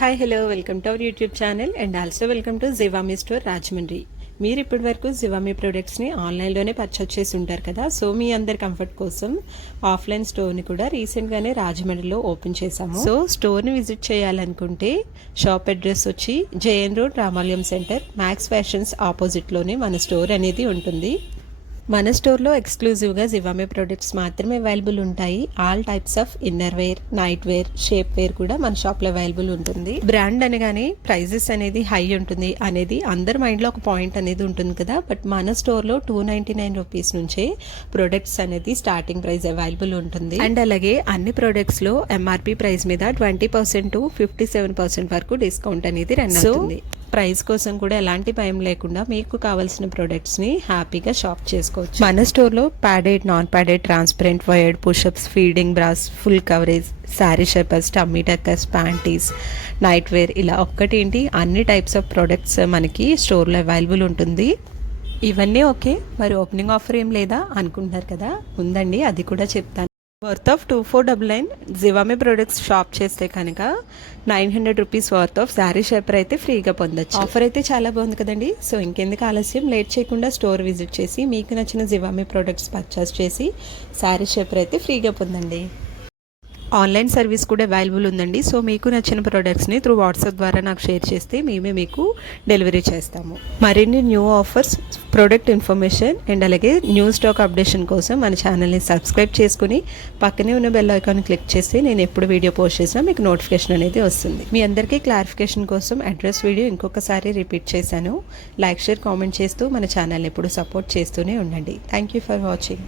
Hi hello welcome to our YouTube channel and also welcome to Zivame store Rajahmundry మీరు ఇప్పటి వరకు జివామి ప్రొడక్ట్స్ని ఆన్లైన్లోనే purchase చేసి ఉంటారు కదా? సో మీ అందరి కంఫర్ట్ కోసం ఆఫ్లైన్ స్టోర్ని కూడా రీసెంట్గానే రాజమండ్రిలో ఓపెన్ చేశాము. సో స్టోర్ని విజిట్ చేయాలనుకుంటే షాప్ అడ్రస్ వచ్చి JN road Ramalayam centre Max fashions ఆపోజిట్లోనే మన స్టోర్ అనేది ఉంటుంది. మన స్టోర్లో ఎక్స్క్లూజివ్గా జివామే ప్రొడక్ట్స్ మాత్రమే అవైలబుల్ ఉంటాయి. All types of inner wear night wear shape wear కూడా మన షాప్లో అవైలబుల్ ఉంటుంది. బ్రాండ్ అనగానే ప్రైజెస్ అనేది హై ఉంటుంది అనేది అందరి మైండ్లో ఒక పాయింట్ అనేది ఉంటుంది కదా. బట్ మన స్టోర్లో టూ నైంటీ నైన్ రూపీస్ నుంచే ప్రొడక్ట్స్ అనేది స్టార్టింగ్ ప్రైస్ అవైలబుల్ ఉంటుంది. అండ్ అలాగే అన్ని ప్రొడక్ట్స్లో ఎంఆర్పి ప్రైస్ మీద twenty percent to fifty seven percent వరకు డిస్కౌంట్ అనేది రన్ అవుతుంది. ప్రైస్ కోసం కూడా ఎలాంటి భయం లేకుండా మీకు కావాల్సిన ప్రొడక్ట్స్ని హ్యాపీగా షాప్ చేసుకోవచ్చు. మన స్టోర్లో padded non padded transparent wired pushups feeding bras full coverage sari shapers tummy tuckers panties night wear ఇలా ఒక్కటేంటి? అన్ని టైప్స్ ఆఫ్ ప్రొడక్ట్స్ మనకి స్టోర్లో అవైలబుల్ ఉంటుంది. ఇవన్నీ ఓకే మరి ఓపెనింగ్ ఆఫర్ ఏం లేదా అనుకుంటున్నారు కదా? ఉందండి అది కూడా చెప్తాను. Worth of two four double nine Zivame products shop చేస్తే కనుక nine hundred rupees worth of sari shaper అయితే ఫ్రీగా పొందొచ్చు. ఆఫర్ అయితే చాలా బాగుంది కదండి. సో ఇంకెందుకు ఆలస్యం? లేట్ చేయకుండా స్టోర్ విజిట్ చేసి మీకు నచ్చిన జివామే ప్రొడక్ట్స్ పర్చేస్ చేసి శారీ షేపర్ అయితే ఫ్రీగా పొందండి. ఆన్లైన్ సర్వీస్ కూడా అవైలబుల్ ఉందండి. సో మీకు నచ్చిన ప్రొడక్ట్స్ని త్రూ వాట్సాప్ ద్వారా నాకు షేర్ చేస్తే మేమే మీకు డెలివరీ చేస్తాము. మరిన్ని new offers product information and అలాగే న్యూ స్టాక్ అప్డేషన్ కోసం మన ఛానల్ని సబ్స్క్రైబ్ చేసుకుని పక్కనే ఉన్న బెల్ ఐకాన్ క్లిక్ చేసి నేను ఎప్పుడు వీడియో పోస్ట్ చేసినా మీకు నోటిఫికేషన్ అనేది వస్తుంది. మీ అందరికీ క్లారిఫికేషన్ కోసం అడ్రస్ వీడియో ఇంకొకసారి రిపీట్ చేశాను. లైక్ షేర్ కామెంట్ చేస్తూ మన ఛానల్ ఎప్పుడు సపోర్ట్ చేస్తూనే ఉండండి. Thank you for watching